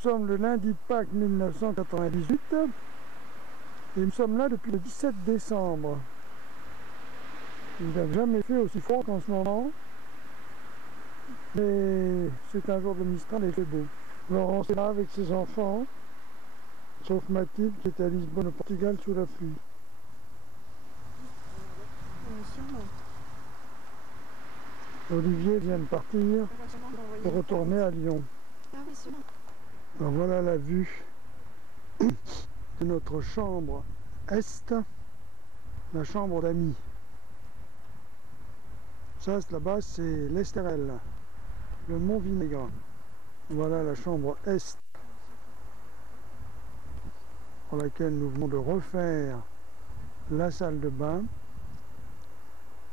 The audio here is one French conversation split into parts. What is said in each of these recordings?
sommes le lundi de Pâques 1998 et nous sommes là depuis le 17 décembre. Il n'a jamais fait aussi froid qu'en ce moment, mais c'est un jour de Mistral et il fait beau. Laurence est là avec ses enfants, sauf Mathilde qui est à Lisbonne au Portugal sous la pluie. Olivier vient de partir pour retourner à Lyon. Alors voilà la vue de notre chambre est, la chambre d'amis. Ça là-bas c'est l'Estérel, le Mont Vinaigre. Voilà la chambre est pour laquelle nous venons de refaire la salle de bain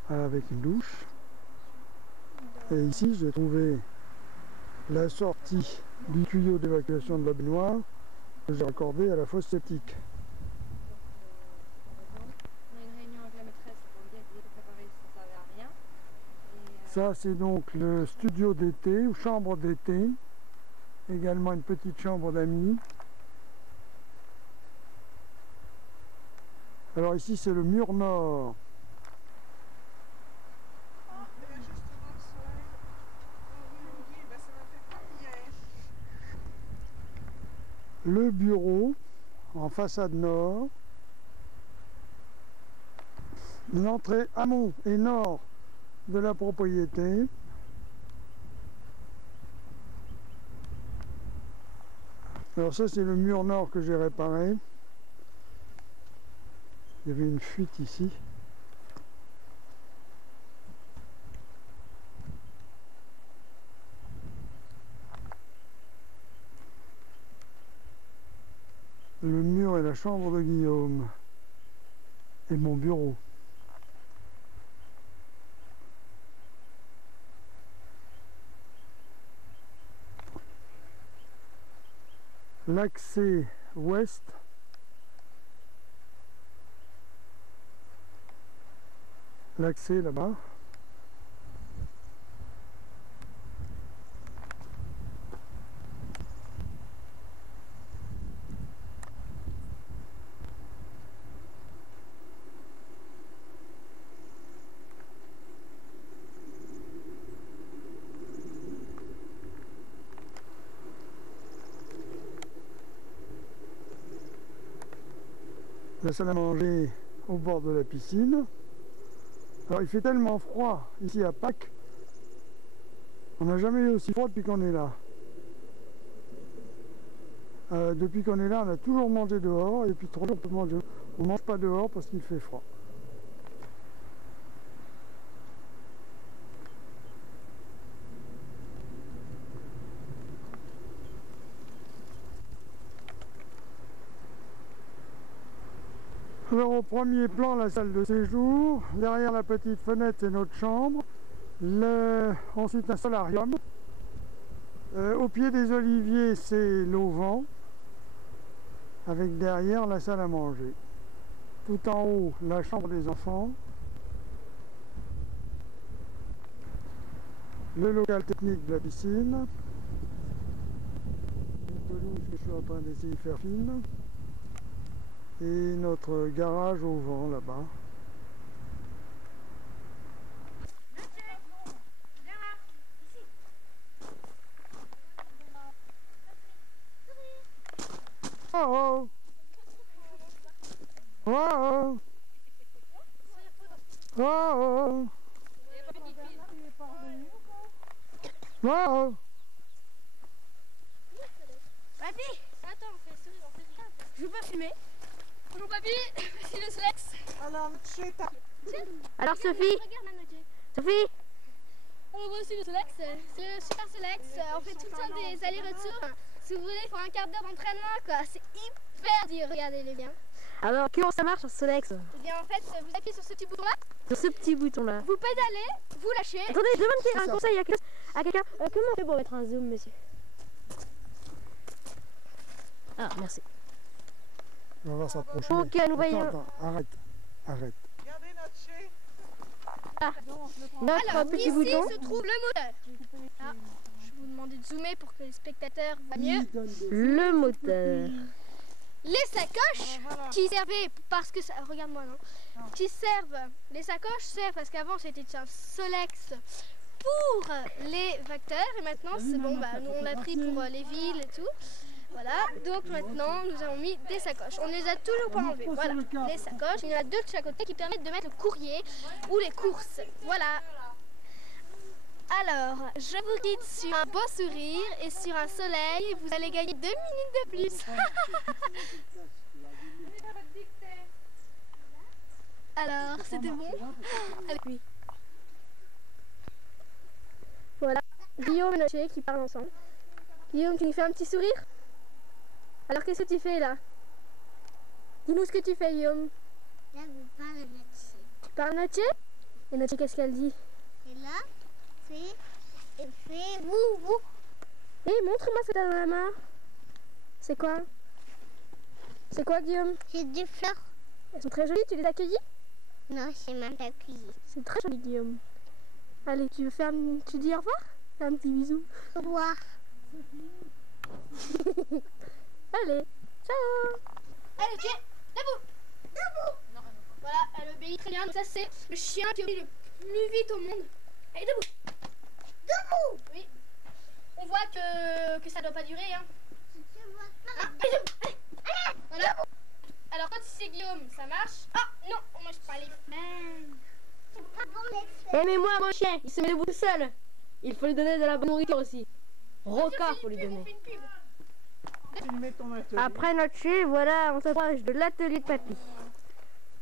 avec une douche. Et ici j'ai trouvé la sortie du tuyau d'évacuation de la baignoire que j'ai accordé à la fosse septique. On a une réunion avec la maîtresse, on dit de préparer, ça servait à rien. Ça c'est donc le studio d'été ou chambre d'été, également une petite chambre d'amis. Alors ici c'est le mur nord. Le bureau en façade nord, l'entrée amont et nord de la propriété. Alors ça c'est le mur nord que j'ai réparé. Il y avait une fuite ici. Le mur est la chambre de Guillaume et mon bureau. L'accès ouest l'accès là-bas. La salle à manger au bord de la piscine. Alors il fait tellement froid ici à Pâques, on n'a jamais eu aussi froid depuis qu'on est là. Depuis qu'on est là, on a toujours mangé dehors et depuis 3 jours on ne mange pas dehors parce qu'il fait froid. Alors au premier plan, la salle de séjour, derrière la petite fenêtre c'est notre chambre, ensuite un solarium, au pied des oliviers c'est l'auvent, avec derrière la salle à manger. Tout en haut la chambre des enfants, le local technique de la piscine, une pelouse que je suis en train d'essayer de faire fine. Et notre garage au vent là-bas. Oh oh! Oh oh! Oh oh! Oh oh! Papy! Attends, on fait sourire, on fait rien. Je veux pas filmer. Bonjour papy, c'est le Slex. Alors Sophie, Regarde la note. Sophie, Alors voici le Slex, c'est le super Slex. On fait tout le temps des allers-retours. Si vous voulez, il faut un quart d'heure d'entraînement quoi. C'est hyper dur, regardez-les bien. alors comment ça marche sur Solex? Et bien en fait, vous appuyez sur ce petit bouton là, Sur ce petit bouton là. vous pédalez, vous lâchez. Attendez, je demande un conseil à quelqu'un. Comment on fait pour mettre un zoom, monsieur? Ah, merci. On va voir s'approcher. Ok, nous voyons. Attends, arrête. Regardez notre chien. Notre Alors petit ici bouton. se trouve le moteur. Ah, je vous demander de zoomer pour que les spectateurs voient mieux. Le moteur. Les sacoches qui servaient parce que ça, regarde-moi non, qui servent, les sacoches servent parce qu'avant c'était un Solex pour les facteurs et maintenant c'est bon, bah, nous on l'a pris pour les villes et tout. Voilà, donc maintenant nous avons mis des sacoches. On les a toujours pas enlevées. Voilà, les sacoches. Il y en a deux de chaque côté qui permettent de mettre le courrier ou les courses. Voilà. Alors, je vous quitte sur un beau sourire et sur un soleil. Vous allez gagner 2 minutes de plus. Alors, c'était bon? Allez, oui. Voilà, Guillaume et Noché qui parlent ensemble. Guillaume, tu nous fais un petit sourire? Alors, qu'est-ce que tu fais là? Dis-nous ce que tu fais, Guillaume. Là, vous parlez Noché. Tu parles Noché? Et Noché, qu'est-ce qu'elle dit? Et là, elle fait wouh wouh. Hé, montre-moi ce que t'as dans la main. C'est quoi? C'est quoi, Guillaume? C'est des fleurs. Elles sont très jolies, tu les as cueillies? Non, c'est même pas cueilli. C'est très joli, Guillaume. Allez, tu dis au revoir? Fais un petit bisou. Au revoir. Allez, ciao. Allez, ok, debout. Debout. Voilà, elle obéit très bien. Donc ça, c'est le chien qui obéit le plus vite au monde. Allez, debout. Debout. Oui. On voit que ça doit pas durer, hein. Hein, allez, debout. Allez. Allez. Voilà. Alors, quand c'est Guillaume, ça marche. Ah, non, on mange pas les fleurs. C'est pas bon les Eh, fleurs. mais moi, mon chien, il se met debout tout seul. Il faut lui donner de la bonne nourriture aussi. Roca, faut lui On donner. fait une pub. Après notre chez, voilà, on s'approche de l'atelier de papy.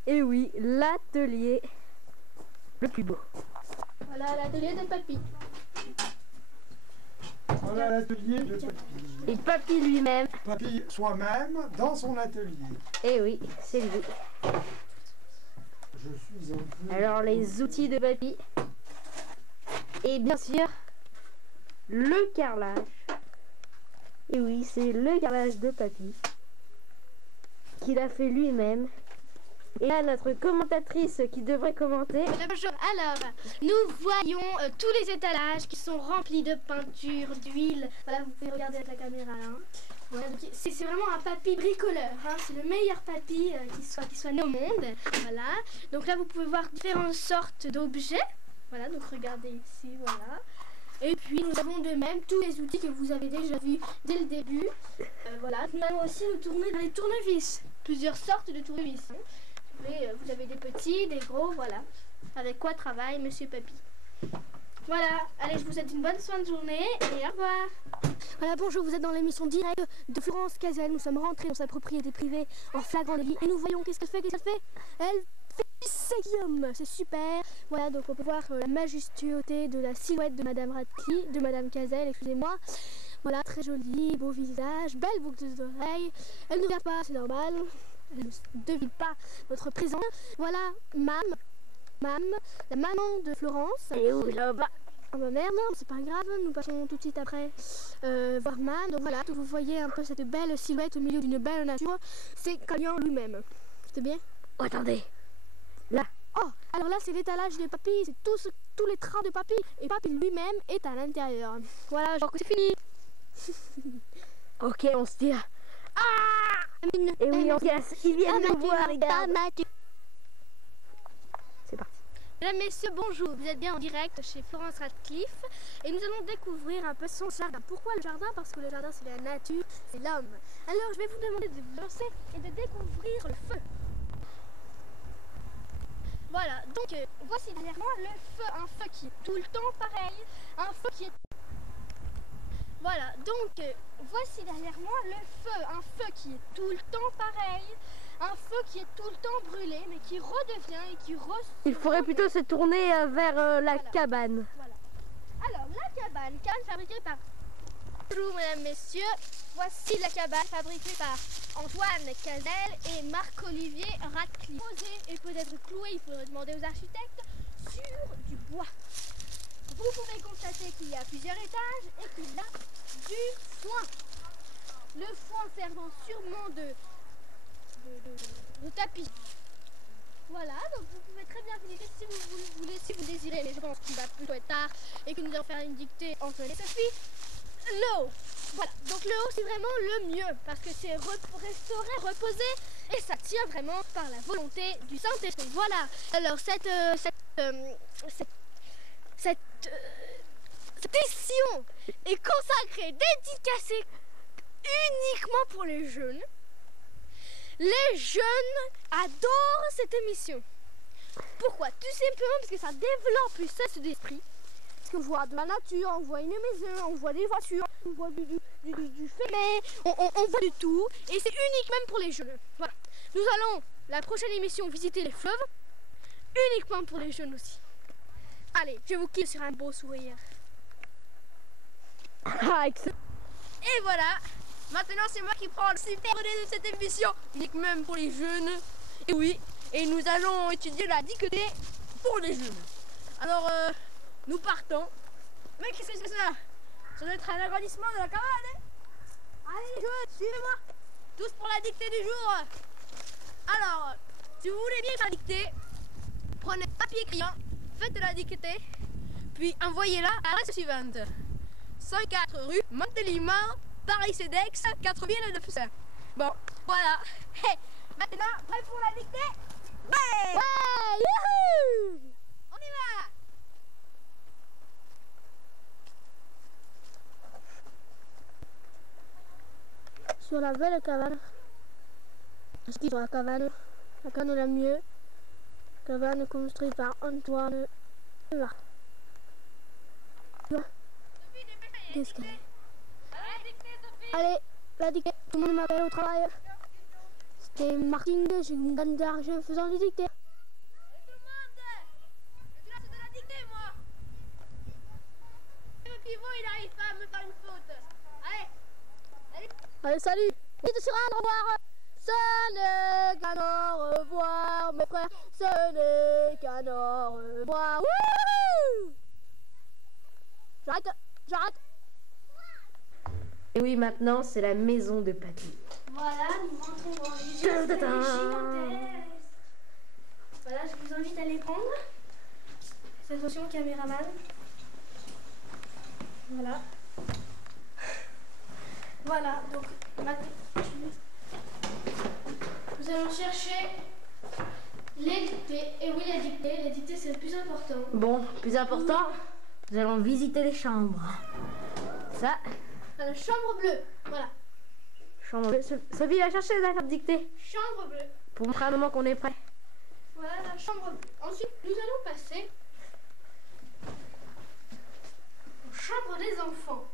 Et oui, l'atelier le plus beau. Voilà l'atelier de papy. Voilà l'atelier de Papy. Et papy lui-même, Papy soi-même dans son atelier. et oui, c'est lui. Je suis un peu... Alors les outils de papy. Et bien sûr, le carrelage. Et oui, c'est le carrelage de papy qu'il a fait lui-même. Et là, notre commentatrice qui devrait commenter. Bonjour. Alors, nous voyons tous les étalages qui sont remplis de peinture, d'huile. Voilà, vous pouvez regarder avec la caméra. Hein. Voilà, donc c'est vraiment un papy bricoleur. Hein. C'est le meilleur papy qui soit né au monde. Voilà. Donc là, vous pouvez voir différentes sortes d'objets. Voilà, donc regardez ici, voilà. Et puis nous avons de même tous les outils que vous avez déjà vus dès le début. Voilà, nous allons aussi nous tourner dans les tournevis. Plusieurs sortes de tournevis. Hein. Vous avez des petits, des gros, voilà. Avec quoi travaille Monsieur Papy. Voilà, allez, je vous souhaite une bonne fin de journée et au revoir. Voilà, bonjour, vous êtes dans l'émission directe de Florence Cazel. Nous sommes rentrés dans sa propriété privée en flagrant délit. Et nous voyons qu'est-ce qu'elle fait, Elle fait ses Guillaume, c'est super. Voilà, donc on peut voir la majestuosité de la silhouette de Madame Radcliffe, de Madame Cazel, excusez-moi. Voilà, très jolie, beau visage, belle boucle d'oreilles. Elle ne regarde pas, c'est normal. Elle ne devine pas notre présence. Voilà, Mam, la maman de Florence. Et où là-bas? Oh bah merde, non, c'est pas grave, nous passons tout de suite après voir Mam. Donc voilà, vous voyez un peu cette belle silhouette au milieu d'une belle nature. C'est Calian lui-même. C'est bien? Oh, attendez. Là. Oh, alors là c'est l'étalage de Papy, c'est tous les trains de Papy. Et Papy lui-même est à l'intérieur. Voilà, genre que c'est fini. Ok, on se tire. Et oui, on se casse. Ils viennent nous voir, regarde. C'est parti. Mesdames, messieurs, bonjour. Vous êtes bien en direct chez Florence Radcliffe et nous allons découvrir un peu son jardin. Pourquoi le jardin? Parce que le jardin c'est la nature, c'est l'homme. Alors je vais vous demander de vous lancer et de découvrir le feu. Voilà, donc voici derrière moi le feu, un feu qui est tout le temps pareil, un feu qui est... Voilà, donc voici derrière moi le feu, un feu qui est tout le temps pareil, un feu qui est tout le temps brûlé, mais qui redevient et qui Il faudrait plutôt se tourner vers la Voilà. cabane. Voilà. Alors, la cabane fabriquée par... Bonjour mesdames, messieurs, voici la cabane fabriquée par Antoine Cazel et Marc-Olivier Radcliffe. Posée et peut-être clouée, il faudrait demander aux architectes, sur du bois. Vous pouvez constater qu'il y a plusieurs étages et qu'il y a du foin. Le foin servant sûrement de tapis. Voilà, donc vous pouvez très bien visiter si vous voulez, si vous désirez, mais je pense qu'il va plutôt être tard et que nous allons faire une dictée entre les Sophie. le haut. Voilà, donc le haut c'est vraiment le mieux parce que c'est restaurer, reposer et ça tient vraiment par la volonté du Saint-Esprit. Voilà, alors cette émission est consacrée, dédicacée uniquement pour les jeunes. Les jeunes adorent cette émission. Pourquoi? Tout simplement parce que ça développe le sens d'esprit. Parce qu'on voit de la nature, on voit une maison, on voit des voitures, on voit du fumée, on voit du tout. Et c'est unique même pour les jeunes. Voilà. Nous allons, la prochaine émission, visiter les fleuves. Uniquement pour les jeunes aussi. Allez, je vous quitte sur un beau sourire. Et voilà, maintenant c'est moi qui prends le super relais de cette émission, unique même pour les jeunes. Et oui, et nous allons étudier la dictée pour les jeunes. Alors, nous partons. Mais qu'est-ce que c'est ça? Ça doit être un agrandissement de la cabane. Allez les jeunes, suivez-moi. Tous pour la dictée du jour. Alors, si vous voulez bien la dictée, prenez papier et crayon, faites la dictée, puis envoyez-la à l'adresse suivante. 104 rue Montélimar, Paris-Cedex, 4900. Bon, voilà. Hey, maintenant, prêt pour la dictée? Ouais! Ouais, youhou! On y va! Sur la belle cabane. Parce qu'il sur la cabane la mieux. Cabane construite par Antoine. Là. Qu'est-ce qu'elle est? Allez, la dictée. Tout le monde m'appelle au travail. C'était Martin, j'ai une gagne d'argent en faisant les dictées. Tout le monde! Je suis là, c'est de la dictée, moi! Le pivot, il n'arrive pas à me faire une faute. Allez! Allez, salut! Vite sur un, au revoir! Ce n'est qu'un au revoir, mes frères! Ce n'est qu'un au revoir! Wouhou! J'arrête! Et oui, maintenant, c'est la maison de papy. Voilà, nous rentrons dans les gigantesques. Voilà, je vous invite à les prendre. Faites attention, caméraman. Voilà. Voilà, donc maintenant, nous allons chercher les dictées. Et oui, les dictées c'est le plus important. Bon, plus important, nous allons visiter les chambres. Ça, La chambre bleue, voilà. chambre bleue. Sophie va chercher la carte dictée Chambre bleue. pour montrer un moment qu'on est prêt. Voilà la chambre bleue. Ensuite, nous allons passer aux chambres des enfants.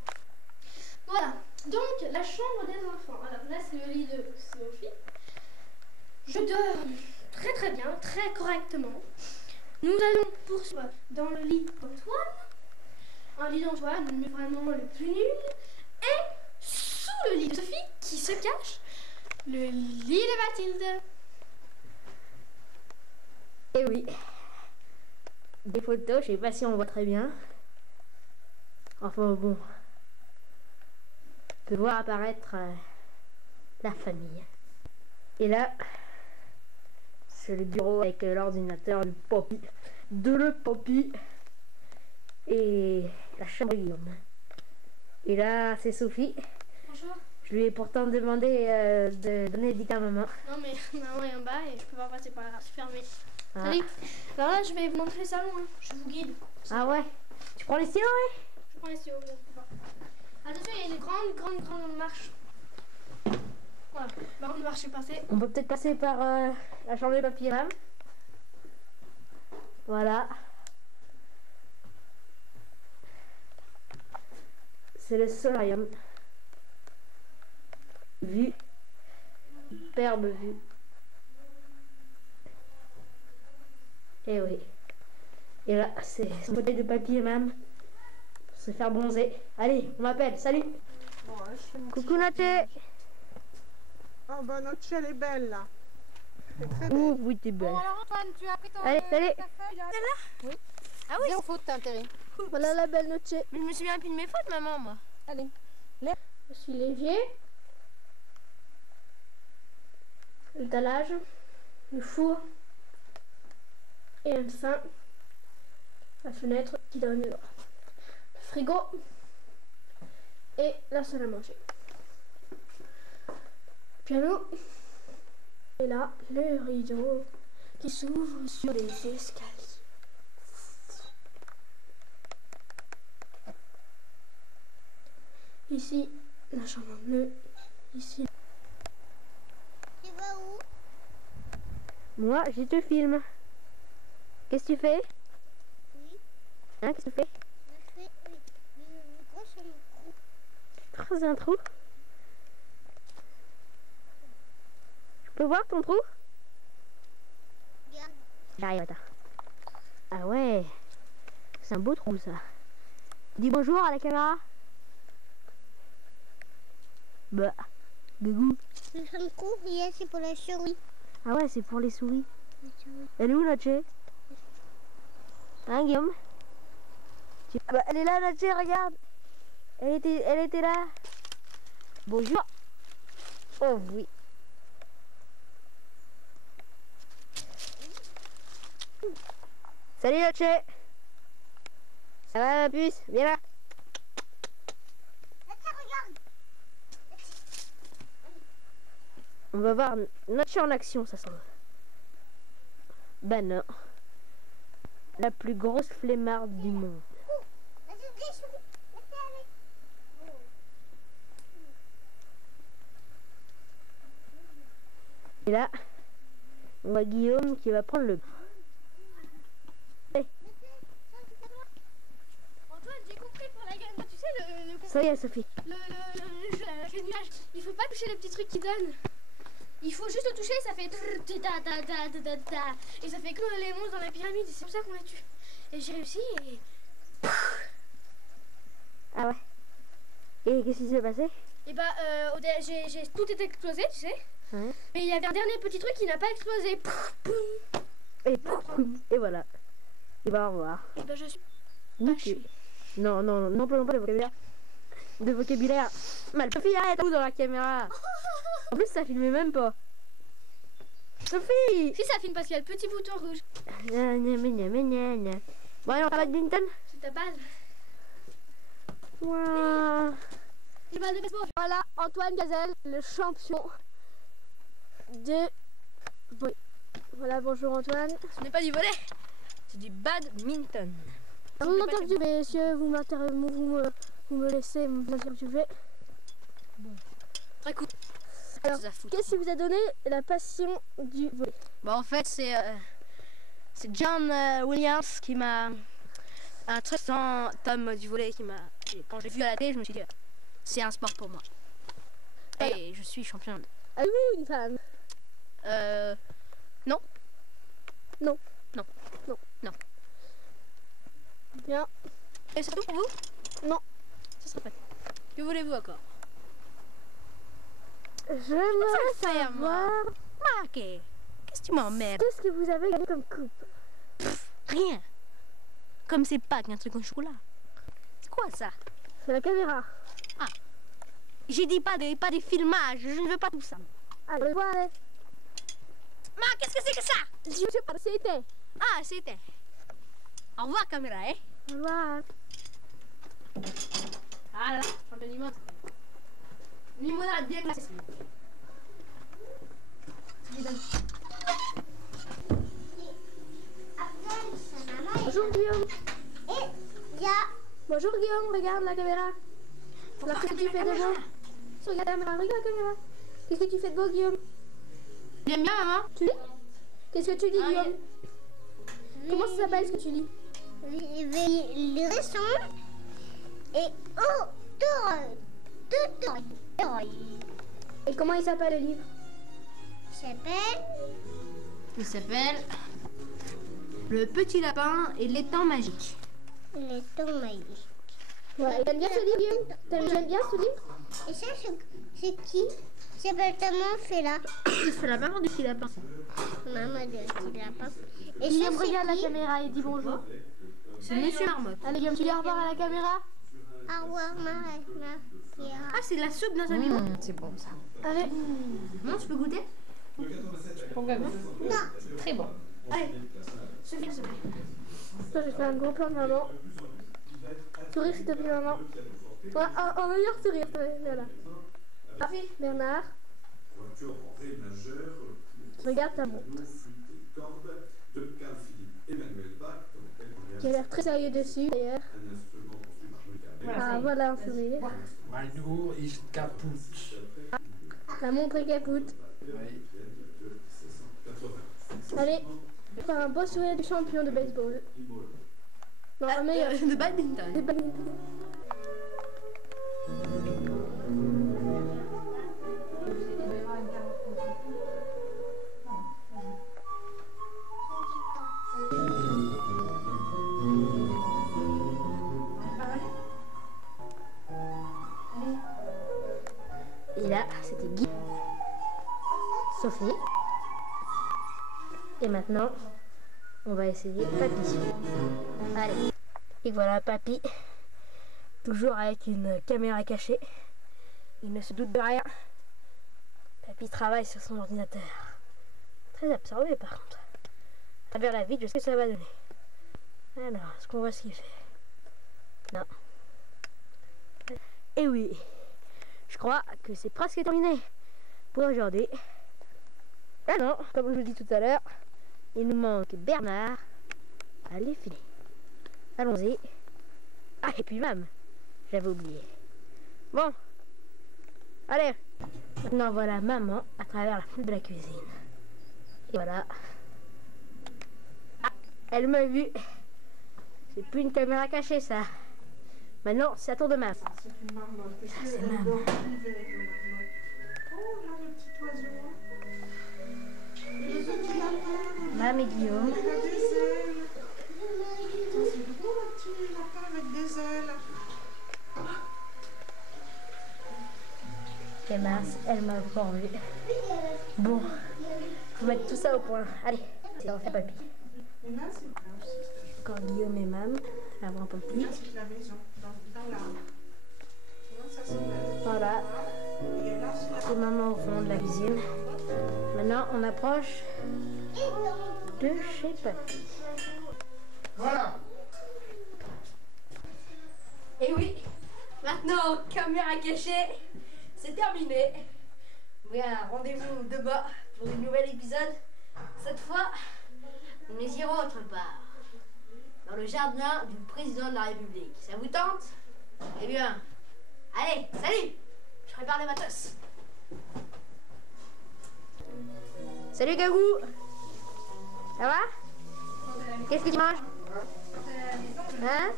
Voilà, donc la chambre des enfants. Alors là, c'est le lit de Sophie. Je dors très très bien, très correctement. Nous allons poursuivre dans le lit d'Antoine. Un lit d'Antoine, mais vraiment le plus nul. Et sous le lit de Sophie, qui se cache, le lit de Mathilde. Et oui. Des photos, je sais pas si on voit très bien. Enfin bon. On peut voir apparaître la famille. Et là, c'est le bureau avec l'ordinateur du papy. De le papy. Et la chambre de Guillaume. Et là, c'est Sophie. Bonjour. Je lui ai pourtant demandé de donner le dictat à maman. Non mais maman est en bas et je peux pas passer par là, c'est fermé. Ah. Salut. Alors là je vais vous montrer le salon, hein. Je vous guide. Ah ouais? Tu prends les stylos, ouais? Je prends les stylos, je peux pas. Attention, il y a une grande marche. Voilà, par contre marche est passée. On peut peut-être passer par la chambre de papier, même. Voilà. C'est le solarium. Vue. Superbe vue. Et oui. Et là, c'est son fauteuil de papier, même. Pour se faire bronzer. Allez, on m'appelle. Salut. Bon, je fais mon Coucou, Naté. Oh, bah notre chelle est belle là. C'est très belle. Ouh, oui, t'es belle. Bon alors Antoine, tu as pris ton Allez, salut. ta feuille là? Oui. Ah oui. Zéro faute, t'as intérêt. Voilà la belle noche. Mais je me souviens plus de mes fautes, maman, moi. Allez. Je suis l'évier. Le dallage. Le four. Et enfin, la fenêtre qui donne dehors. Le frigo. et la salle à manger. Piano. Et là, le rideau qui s'ouvre sur les escaliers. Ici, la chambre bleue. Ici. Tu vas où? Moi, je te filme. Qu'est-ce que tu fais? Oui. Hein, qu'est-ce que tu fais? Je fais une grosse trou. Creuse un trou. Je peux voir ton trou? Regarde. J'arrive, attends. Ah ouais, c'est un beau trou ça. Dis bonjour à la caméra. Bah, Gougou. Le trou, regarde, c'est pour la souris. Ah ouais, c'est pour les souris. La souris. Elle est où Natché? Hein Guillaume? Ah bah, elle est là Natché, regarde. Elle était là. Bonjour. Oh oui. Salut Natché. Ça va ma puce? Viens là. On va voir Natché en action, ça semble. Ben non. La plus grosse flemmarde du monde. Et là, on voit Guillaume qui va prendre le... Hey. Antoine, j'ai compris pour la gamme. Tu sais, Ça y est, Sophie. le jeu avec les nuages. Il faut pas toucher les petits trucs qui donnent. Il faut juste le toucher, ça fait et ça fait comme les monstres dans la pyramide. C'est pour ça qu'on les tue. Et j'ai réussi et Ah ouais. Et qu'est-ce qui s'est passé? et bah j'ai tout été explosé, tu sais. Ouais. Mais il y avait un dernier petit truc qui n'a pas explosé. Et voilà. Et bah au revoir. Et bah je suis Nickel. Non, pas de vocabulaire. De vocabulaire. Mal. Sophie, arrête tout dans la caméra. En plus, ça filmait même pas. Sophie! si ça filme parce qu'il y a le petit bouton rouge. Bon, allez, on parle de badminton. C'est ta balle. Ouah. C'est balle de baseball. Voilà, Antoine Gazelle, le champion de volley. Voilà, bonjour Antoine. Ce n'est pas du volley, c'est du badminton. Avant d'interviewer, messieurs, vous me laissez m'interviewer. Très cool. Alors, qu'est-ce qui vous a donné la passion du volley? Bah en fait c'est John Williams qui m'a un très grand homme du volley qui m'a, quand j'ai vu à la télé je me suis dit c'est un sport pour moi et je suis championne. Avez-vous une femme? Non. Non. Non. Non. Non. Bien. Et c'est tout pour vous? Non. Ça serait pas. Que voulez-vous encore? J'aimerais faire, moi. savoir Marqué. Qu'est-ce que tu m'emmerdes? qu'est-ce que vous avez gagné comme coupe? Rien. Comme c'est pas qu'un truc au chocolat. C'est quoi ça? C'est la caméra. J'ai dit pas des filmages, je ne veux pas tout ça. Allez, voilà. Ma, qu'est-ce que c'est que ça? Je sais pas, c'était. Ah, c'était. Au revoir caméra, hein? Au revoir. Ah là, champion du monde. Limonade bien glacée. Bonjour Guillaume. Et il y a Bonjour Guillaume, regarde la caméra. Alors, qu'est-ce que tu fais de beau? Regarde la caméra, regarde la caméra. Qu'est-ce que tu fais de beau Guillaume? J'aime bien maman. Tu lis? Qu'est-ce que tu dis Guillaume? Comment ça s'appelle ce que tu lis? le récent et autour. Et comment il s'appelle le livre? Il s'appelle Le petit lapin et l'étang magique. Le temps magique. Ouais, t'aimes bien ce livre Guillaume? T'aimes bien ce livre? Et ça, c'est qui? C'est tellement fait là. C'est la maman du petit lapin. Maman de petit lapin. Et Guillaume, ça, regarde la c'est qui? caméra et dis bonjour. C'est Monsieur Marmotte. Allez Guillaume, tu dis au revoir à la caméra? Au revoir, ma Ah, c'est de la soupe dans un limon. C'est bon ça. Allez. Non, tu peux goûter? Non. Très bon. Allez. Sophie, Toi, j'ai fait un gros plan de maman. Souris s'il te plaît maman. Ouais, un meilleur sourire, voilà. Ah, Bernard, regarde ta montre. Qui a l'air très sérieux dessus d'ailleurs. Ah, voilà un sourire. Mein Uhr ist kaputt. La montre est capoute. Oui. Allez, faire un beau sourire du champion de baseball. Non, un meilleur. De badminton. De badminton. Et là, c'était Guy, Sophie. Et maintenant, on va essayer Papy. Allez. Et voilà Papy, toujours avec une caméra cachée. Il ne se doute de rien. Papy travaille sur son ordinateur. Très absorbé par contre. À travers la vitre, je sais ce que ça va donner. Alors, est-ce qu'on voit ce qu'il fait? Non. Et oui. Je crois que c'est presque terminé pour aujourd'hui. Ah non, comme je vous dis tout à l'heure, il nous manque Bernard. Allez, filer. Allons-y. Ah, et puis même, j'avais oublié. Bon. Allez. Maintenant, voilà maman à travers la fenêtre de la cuisine. Et voilà. Ah, elle m'a vu. C'est plus une caméra cachée, ça. Maintenant, c'est à tour de main. C'est une marmotte. C'est Elle maman. doit vivre avec le marmotte. Oh, là, le petit oiseau. Le petit lapin. Mam et Guillaume. Il a des ailes. Oh, c'est beau, un petit lapin avec des ailes. Et mince, elle m'a encore vu. Bon, faut mettre tout ça au point. Allez, c'est dans faire Papy. Et là, c'est là aussi. Encore Guillaume et Mam, avant Papy. Là, c'est la maison, dans l'arbre. Là, ça, c'est la... Voilà, Et là, c'est la... c'est maman au fond de la cuisine. Maintenant, on approche de chez Papy. Voilà. Et oui, maintenant, caméra cachée, c'est terminé. Voilà, rendez-vous demain pour un nouvel épisode. Cette fois, nous irons autre part. Dans le jardin du président de la République. Ça vous tente? Eh bien, allez, salut! Je prépare les matos. Salut Gagou. Ça va? Qu'est-ce que tu manges? Hein?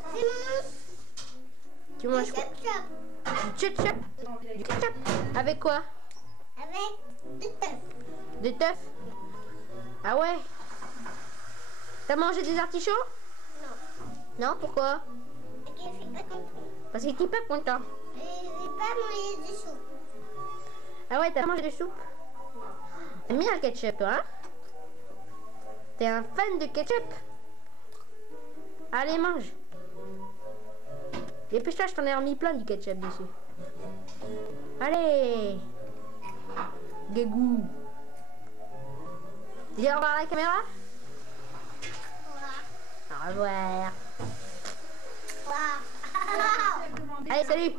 Tu manges quoi? Du ketchup? Du ketchup? Avec quoi? Avec du teuf. Des teufs? Ah ouais? T'as mangé des artichauts? Non. Non, pourquoi? Et je suis pas contente. Parce qu'il n'est pas content. J'ai pas mangé du soupe. Ah ouais, t'as mangé de soupe? T'aimes bien le ketchup, toi, hein? T'es un fan de ketchup? Allez, mange. Dépêche-toi, je t'en ai remis plein du ketchup dessus. Allez. Gagou. Dis au revoir à la caméra? Au revoir. Allez, salut.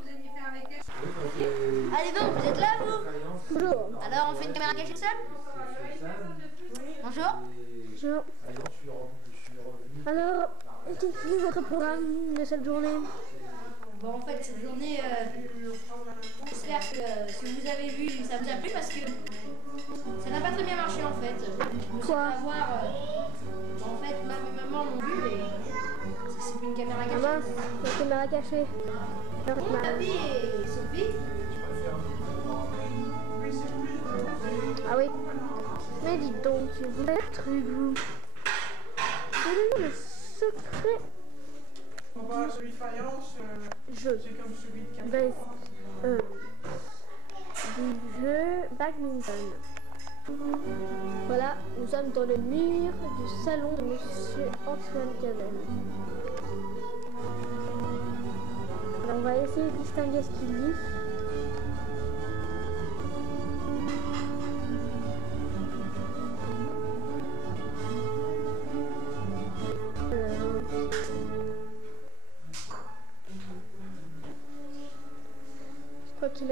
Allez donc, vous êtes là, vous? Bonjour. Alors, on fait une caméra cachée seule? Bonjour. Bonjour. Alors, quel est votre programme de cette journée? Bon, en fait, cette journée, j'espère que si vous avez vu, ça vous a plu parce que ça n'a pas très bien marché en fait. Je me suis Quoi? fait avoir. En fait, maman m'ont vu et c'est plus une caméra Ah cachée. mince, la caméra cachée. Alors, ma- Papy et Sophie. Ah oui. Mais dites donc, vous êtes truc, vous. Quel est le secret On va celui de faïence, jeu c'est comme celui de café. base du jeu badminton? Voilà, nous sommes dans le mur du salon de Monsieur Antoine Cazel. Alors, on va essayer de distinguer ce qu'il dit.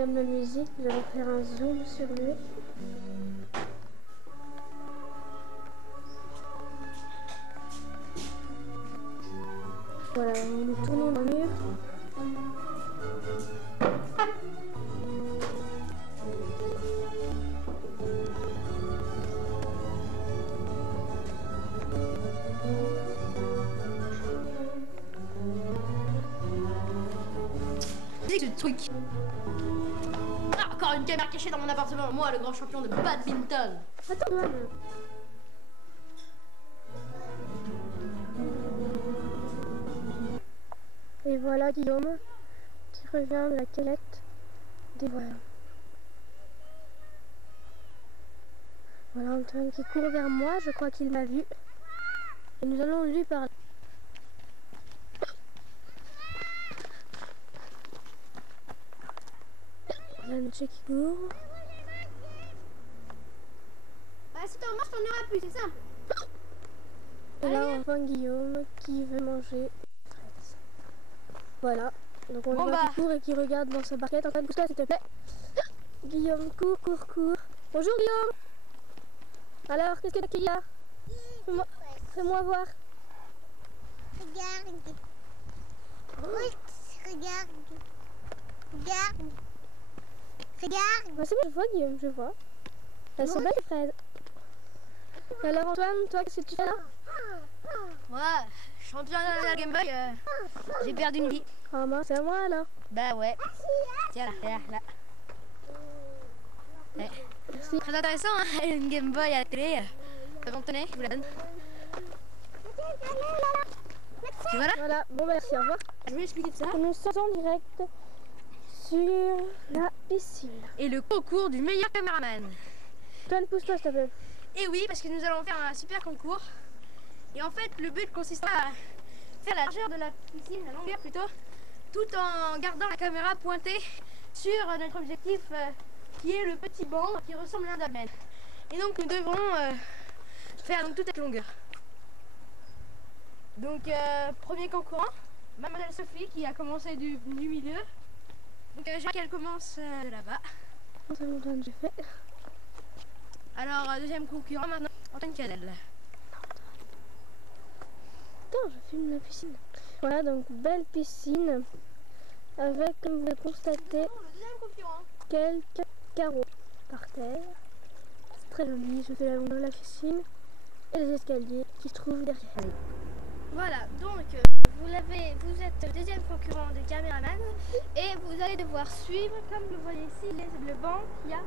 aime la musique, nous allons faire un zoom sur lui. Voilà, nous tournons dans le mur. Ce truc. Ah, encore une caméra cachée dans mon appartement. Moi, le grand champion de badminton. Attends, Johan. Et voilà Guillaume qui revient de la quête des voyants. Voilà Antoine qui court vers moi, je crois qu'il m'a vu. Et nous allons lui parler. Voilà Nietzsche qui court. Bah, si t'en manges, t'en auras plus, c'est simple. Et là enfin Guillaume qui veut manger des fraises. Voilà. Donc on le voit qui court et qui regarde dans sa barquette. Antoine, pousse-toi s'il te plaît. Guillaume, cours, cours, cours. Bonjour Guillaume. Alors, qu'est-ce qu'il y a? Fais-moi voir. Regarde. Oui, regarde. Regarde. Regarde. Bah, c'est bon, je vois Guillaume, je vois. Elles sont belles les fraises. Et alors Antoine, toi, qu'est-ce que tu fais là? Moi, championnat de la Game Boy, j'ai perdu une vie. Ah mince, c'est à moi alors. Bah ouais. Tiens là. Ouais. Merci. Très intéressant, hein, une Game Boy à la télé. Tenez, je vous la donne. Tu vois là? Voilà, bon bah merci, au revoir. Je vais expliquer tout ça. Nous sommes en direct sur la piscine. Et le concours du meilleur caméraman. Antoine, pousse-toi s'il te plaît. Et oui, parce que nous allons faire un super concours. Et en fait, le but consistera à faire la largeur de la piscine, la longueur plutôt, tout en gardant la caméra pointée sur notre objectif qui est le petit banc qui ressemble à un dolmen. Et donc nous devrons faire donc toute cette longueur. Donc premier concurrent, Mademoiselle Sophie qui a commencé du milieu. Donc je vois qu'elle commence de là-bas. C'est bon Antoine, j'ai fait. Alors deuxième concurrent maintenant, Antoine Canel. Attends, je filme la piscine. Voilà, donc belle piscine avec, comme vous le constatez, quelques carreaux par terre. C'est très joli, je fais la longueur de la piscine et les escaliers qui se trouvent derrière. Voilà, donc vous êtes le deuxième concurrent de caméraman et vous allez devoir suivre, comme vous voyez ici, le banc qui a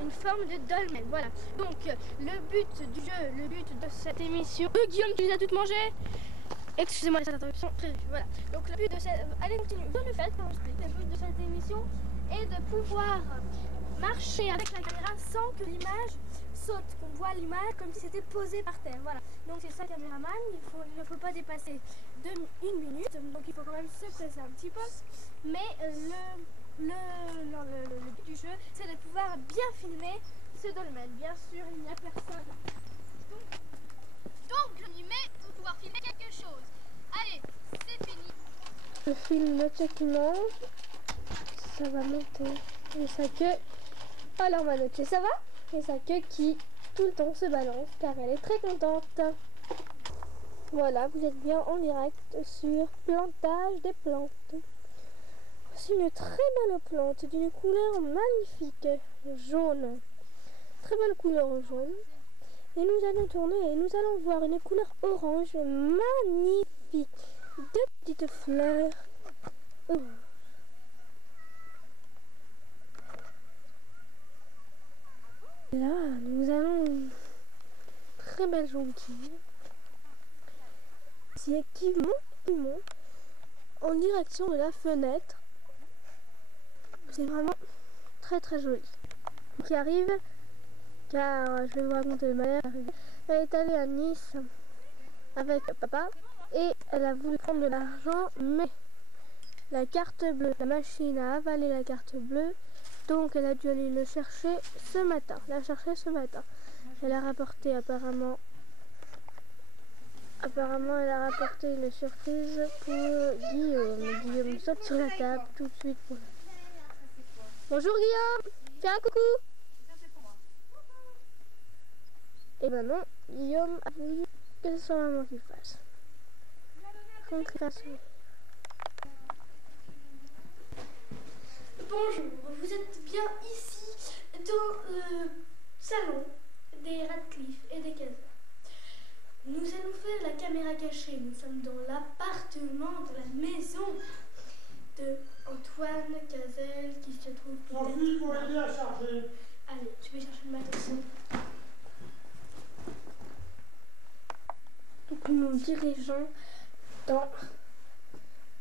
une forme de dolmen. Voilà, donc le but du jeu, le but de cette émission... Guillaume, tu les as toutes mangées? Excusez-moi cette interruption. Voilà, donc le but de cette... Allez, continue, vous le faites, quand je explique. Le but de cette émission est de pouvoir marcher avec la caméra sans que l'image saute, qu'on voit l'image comme si c'était posé par terre. Voilà, donc c'est ça caméraman, il ne faut pas dépasser 1 minute, donc il faut quand même se presser un petit peu, mais le but du jeu c'est de pouvoir bien filmer ce dolmen. Bien sûr il n'y a personne, donc je m'y mets pour pouvoir filmer quelque chose. Allez, c'est fini. Je filme le chat qui mange, ça va monter, et sa queue, alors ma note, ça va? Et sa queue qui tout le temps se balance car elle est très contente. Voilà, vous êtes bien en direct sur plantage des plantes. Voici une très belle plante d'une couleur magnifique, jaune. Très belle couleur jaune. Et nous allons tourner et nous allons voir une couleur orange magnifique. Deux petites fleurs. Oh. Là, nous allons une très belle jonquille qui monte en direction de la fenêtre. C'est vraiment très très joli. Qui arrive, car je vais vous raconter ma mère. Elle est allée à Nice avec papa et elle a voulu prendre de l'argent, mais la carte bleue, la machine a avalé la carte bleue. Donc elle a dû aller le chercher ce matin. Elle a rapporté apparemment elle a rapporté une surprise pour Guillaume. Guillaume saute sur la table tout de suite pour Bonjour Guillaume. Fais un coucou. Et ben non, Guillaume a voulu que ce soit maman qui le fasse. Donc il va se... Bonjour, vous êtes bien ici dans le salon des Radcliffe et des Casals. Nous allons faire la caméra cachée. Nous sommes dans l'appartement de la maison de Antoine Cazelle qui se trouve peut-être... Sophie, faut aider à charger. Allez, je vais chercher le matos. Donc nous nous dirigeons dans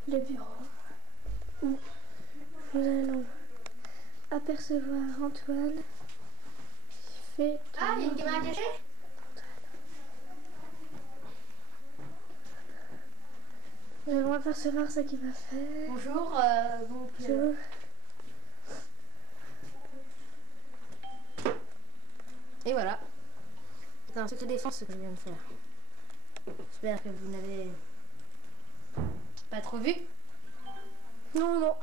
le bureau où nous allons apercevoir Antoine qui fait... Ah, il y a une caméra cachée? Nous allons apercevoir ce qu'il va faire. Bonjour, Bonjour. Et voilà. C'est un secret défense ce que je viens de faire. J'espère que vous n'avez pas trop vu. Non, non.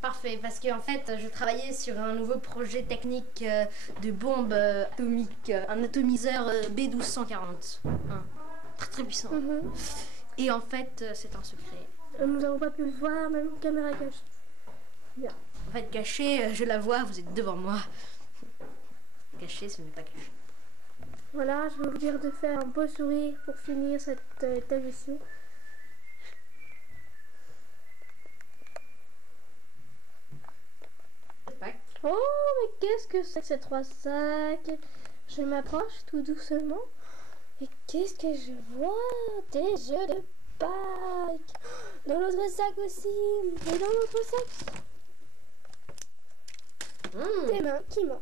Parfait, parce qu'en fait, je travaillais sur un nouveau projet technique de bombe atomique, un atomiseur B1240. Très très puissant. Et en fait, c'est un secret. Nous n'avons pas pu le voir, même caméra cachée. En fait, caché, je la vois, vous êtes devant moi. Caché, ce n'est pas caché. Voilà, je vais vous dire de faire un beau sourire pour finir cette émission. Oh, mais qu'est-ce que c'est que ces 3 sacs? Je m'approche tout doucement. Et qu'est-ce que je vois? Des jeux de Pâques. Dans l'autre sac aussi. Et dans l'autre sac, des mains qui mangent.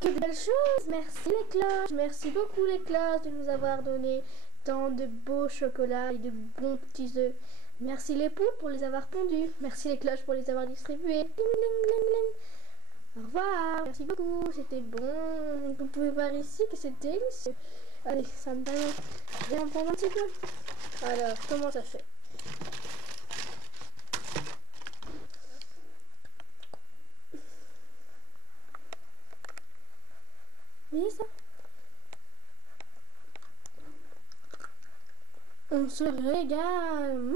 Que de belles choses. Merci les cloches. Merci beaucoup les cloches de nous avoir donné tant de beaux chocolats et de bons petits œufs. Merci les poules pour les avoir pondus. Merci les cloches pour les avoir distribués. Ding, ding, ding, ding. Au revoir. Merci beaucoup. C'était bon. Vous pouvez voir ici que c'est délicieux. Allez, ça me permet. Je vais en prendre un petit peu. Alors, comment ça fait? Vous voyez ça? On se régale.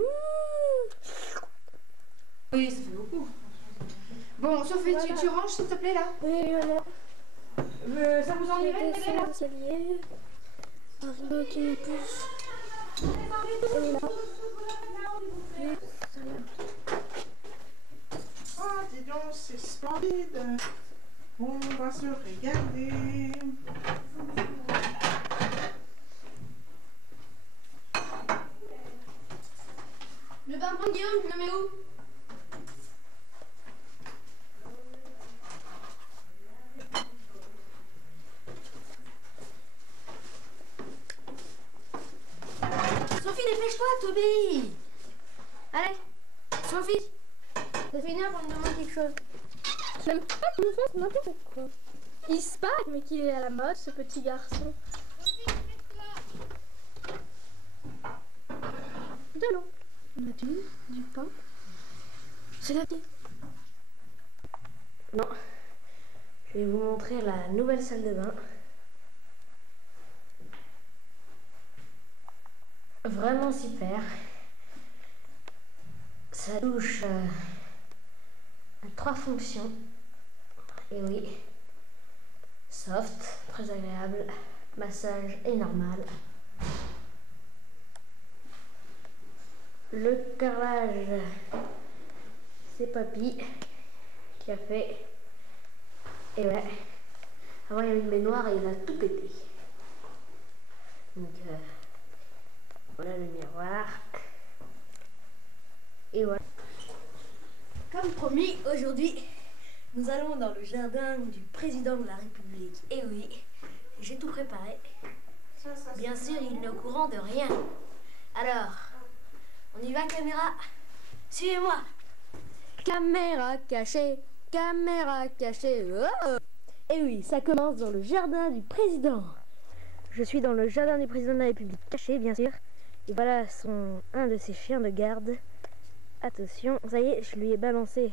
Oui, ça fait beaucoup. Bon, Sophie, Voilà. tu ranges s'il te plaît là? Oui, voilà. Ça vous ennuierait de là? L'escalier. Un rideau qui nous pousse. Et là. Oh, dis donc, c'est splendide. On va se régaler. Le bonbon Guillaume, tu le mets où? Sophie, dépêche-toi, Toby! Allez, Sophie! C'est fini, on me demande quelque chose. J'aime pas qu'il nous fasse n'importe quoi. Il se passe, mais qu'il est à la mode, ce petit garçon. De l'eau. On a du pain. C'est la thé. Non. Je vais vous montrer la nouvelle salle de bain. Vraiment super. Sa douche a 3 fonctions. Et oui. Soft, très agréable. Massage et normal. Le carrelage, c'est Papy qui a fait. Et ouais. Avant il y avait une baignoire et il a tout pété. Donc voilà le miroir. Et voilà. Comme promis, aujourd'hui, nous allons dans le jardin du président de la République. Et oui, j'ai tout préparé. Bien sûr, il n'est au courant de rien. Alors, on y va, caméra? Suivez-moi. Caméra cachée, caméra cachée. Oh! Et oui, ça commence dans le jardin du président. Je suis dans le jardin du président de la République, caché bien sûr. Et voilà un de ses chiens de garde. Attention, ça y est, je lui ai balancé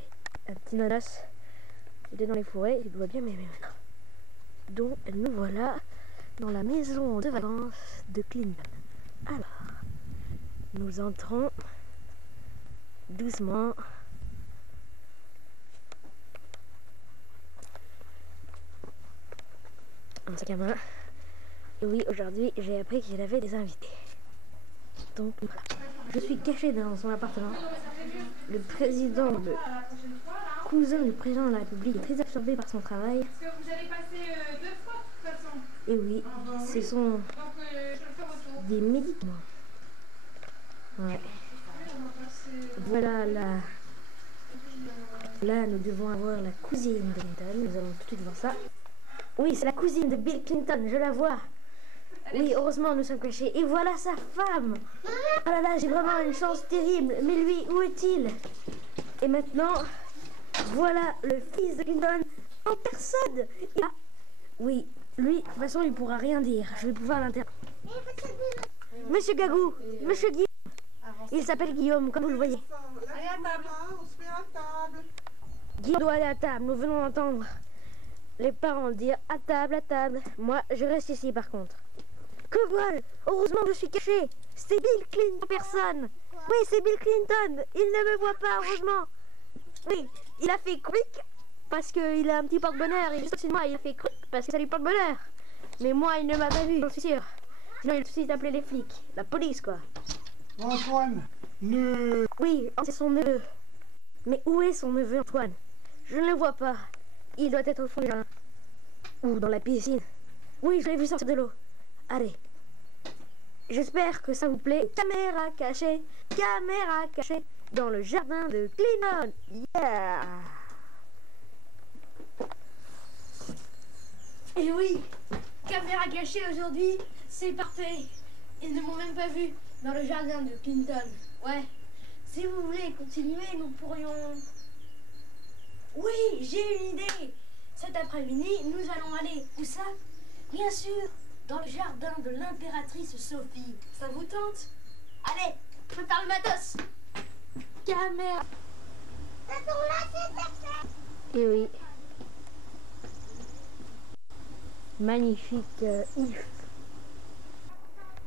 un petit nanas. Il est dans les forêts, il doit bien m'aimer maintenant. Donc nous voilà dans la maison de vacances de Clinton. Alors, nous entrons doucement. Un sac à main. Et oui, aujourd'hui, j'ai appris qu'il avait des invités. Donc voilà. Je suis cachée dans son appartement. Le président, le cousin du président de la République est très absorbé par son travail. Parce que vous allez passer 2 fois de toute façon. Et oui, ce sont Donc je le fais retour. des médicaments. Ouais. Voilà là. Là, nous devons avoir la cousine de Clinton. Nous allons tout de suite voir ça. Oui, c'est la cousine de Bill Clinton, je la vois. Oui, heureusement, nous sommes cachés. Et voilà sa femme. Oh là là, j'ai vraiment une chance terrible. Mais lui, où est-il? Et maintenant, voilà le fils de Clinton en personne. Oui, lui, de toute façon, il ne pourra rien dire. Je vais pouvoir l'interroger. Monsieur Gagou, Monsieur Guillaume. Il s'appelle Guillaume, comme vous le voyez. Allez à table, on se met à table. Guillaume doit aller à table. Nous venons d'entendre les parents dire à table, à table. Moi, je reste ici par contre. Que voilà! Heureusement que je suis cachée. C'est Bill Clinton en personne. Oui, c'est Bill Clinton. Il ne me voit pas, heureusement. Oui, il a fait quick parce qu'il a un petit porte-bonheur. Et juste au-dessus de moi, il a fait quick parce que ça lui porte bonheur. Mais moi, il ne m'a pas vu, j'en suis sûre. Sinon, il a tout de suite appelé les flics. La police, quoi. Antoine, ne... Oui, c'est son neveu. Mais où est son neveu, Antoine? Je ne le vois pas. Il doit être au fond du jardin. Ou dans la piscine. Oui, je l'ai vu sortir de l'eau. Allez. J'espère que ça vous plaît. Caméra cachée dans le jardin de Clinton. Yeah! Et oui, caméra cachée aujourd'hui, c'est parfait. Ils ne m'ont même pas vu dans le jardin de Clinton. Ouais. Si vous voulez continuer, nous pourrions... Oui, j'ai une idée. Cet après-midi, nous allons aller, où ça? Bien sûr, dans le jardin de l'impératrice Sophie. Ça vous tente? Allez, prépare le matos. Caméra. Et oui. Magnifique Yves.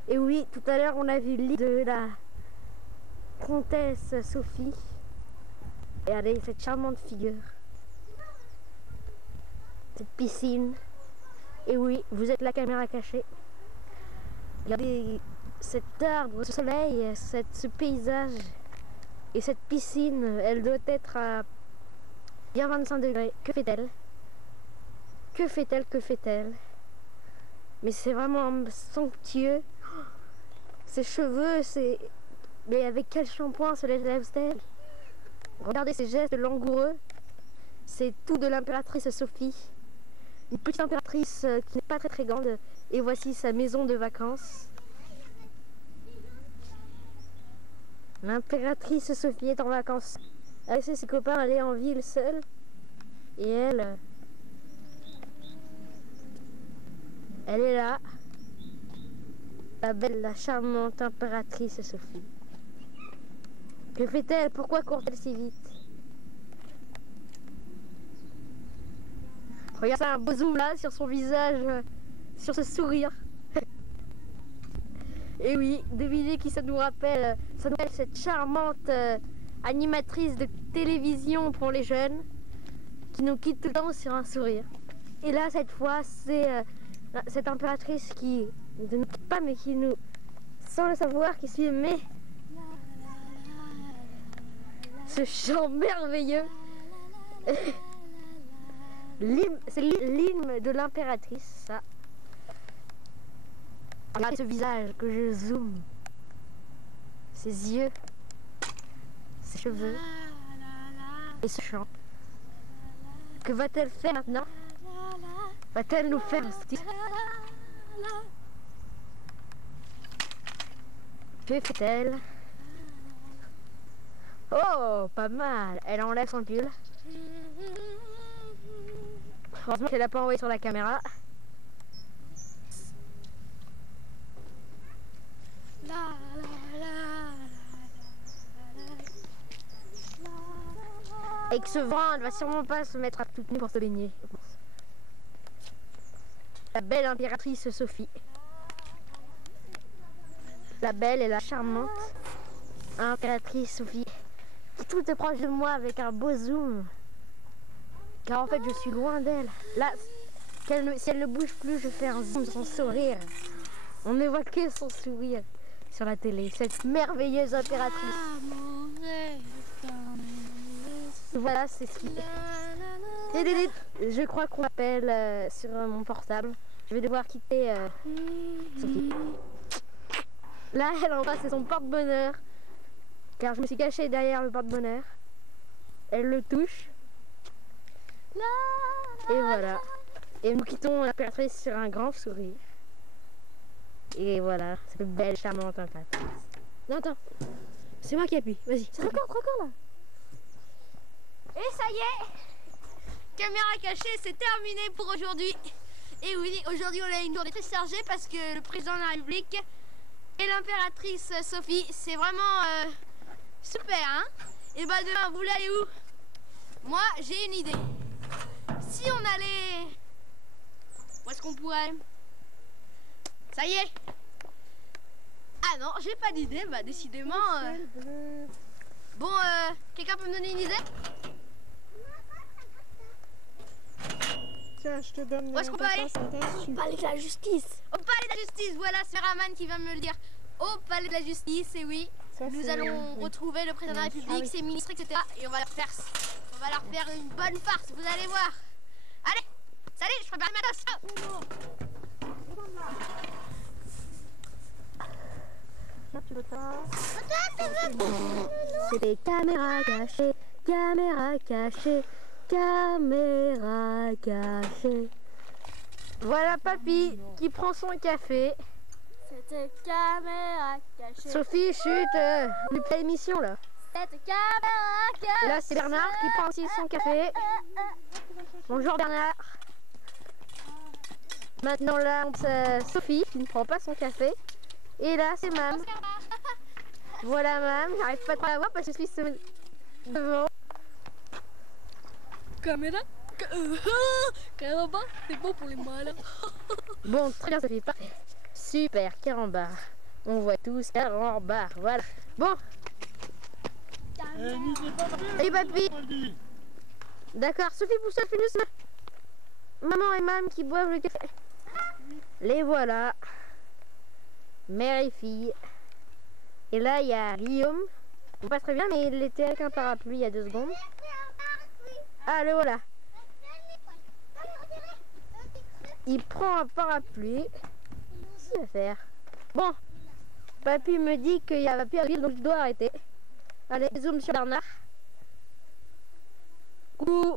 Et oui, tout à l'heure, on a vu le lit de la comtesse Sophie. Et regardez cette charmante figure. Cette piscine. Et oui, vous êtes la caméra cachée. Regardez cet arbre, ce soleil, ce paysage. Et cette piscine, elle doit être à bien 25 degrés. Que fait-elle? Que fait-elle? Que fait-elle? Mais c'est vraiment somptueux. Ses cheveux, c'est... Mais avec quel shampoing se lève-t-elle? Regardez ces gestes langoureux. C'est tout de l'impératrice Sophie. Une petite impératrice qui n'est pas très grande. Et voici sa maison de vacances. L'impératrice Sophie est en vacances. Elle a laissé ses copains aller en ville seule. Et elle... Elle est là. La belle, la charmante impératrice Sophie. Que fait-elle? Pourquoi court-elle si vite? Regarde ça, un beau zoom là sur son visage, sur ce sourire. Et oui, devinez qui ça nous rappelle? Ça nous rappelle cette charmante animatrice de télévision pour les jeunes qui nous quitte tout le temps sur un sourire. Et là, cette fois, c'est cette impératrice qui ne nous quitte pas, mais qui nous, sans le savoir, qui suit, mais ce chant merveilleux. C'est l'hymne de l'impératrice, ça. Regardez ce visage que je zoome. Ses yeux, ses cheveux et ce chant. Que va-t-elle faire maintenant? Va-t-elle nous faire un style? Que fait-elle? Oh, pas mal. Elle enlève son pull. Heureusement qu'elle n'a pas envoyé sur la caméra. Avec ce vent, elle va sûrement pas se mettre à toute nue pour se baigner, je pense. La belle impératrice Sophie. La belle et la charmante impératrice Sophie. Qui est toute proche de moi avec un beau zoom. Car en fait, je suis loin d'elle. Là, si elle ne bouge plus, je fais un zoom sur son sourire. On ne voit que son sourire sur la télé. Cette merveilleuse impératrice. Voilà, c'est ce qui... Je crois qu'on m'appelle sur mon portable. Je vais devoir quitter Sophie. Là, elle en bas, c'est son porte-bonheur. Car je me suis cachée derrière le porte-bonheur. Elle le touche. Et voilà. Et nous quittons l'impératrice sur un grand sourire. Et voilà, cette belle, charmante impératrice. Non, attends. C'est moi qui appuie. Vas-y. C'est record là. Et ça y est, caméra cachée, c'est terminé pour aujourd'hui. Et oui, aujourd'hui on a une journée très chargée parce que le président de la République et l'impératrice Sophie, c'est vraiment super, hein. Et bah demain, vous voulez aller où? Moi, j'ai une idée. Si on allait... Où est-ce qu'on pourrait? Ça y est. Ah non, j'ai pas d'idée, bah décidément... Bon, quelqu'un peut me donner une idée? Tiens, je te donne. Où est-ce qu'on peut aller? Au palais de la justice. Au palais de la justice, voilà, c'est Raman qui va me le dire. Au palais de la justice, et oui, Ça, nous c'est- allons retrouver le président de la République, ses ministres, etc. Et on va leur faire une bonne farce, vous allez voir. Allez, salut, je prépare ma tasse. Tu veux pas? C'était caméra cachée, caméra cachée, caméra cachée. Voilà papy qui prend son café. C'était caméra cachée. Sophie, chut, on est pas l'émission là. C'était caméra cachée. Et là c'est Bernard qui prend aussi son café. Bonjour Bernard. Maintenant là, c'est Sophie qui ne prend pas son café. Et là c'est Mam. Voilà Mam, j'arrive pas trop à la voir parce que je suis devant. Caméra. Caméra, c'est bon pour les malins. Bon, très bien Sophie, parfait. Super, carambar. On voit tous carambar, voilà. Bon. Salut papy. D'accord, Sophie pousse la finisse. Maman et Mam qui boivent le café. Les voilà. Mère et fille. Et là il y a Guillaume. Pas très bien mais il était avec un parapluie il y a 2 secondes. Ah le voilà. Il prend un parapluie. Qu'est-ce qu'il va faire? Bon. Papy me dit qu'il y a plus à ville donc je dois arrêter. Allez, zoom sur Bernard. Coucou.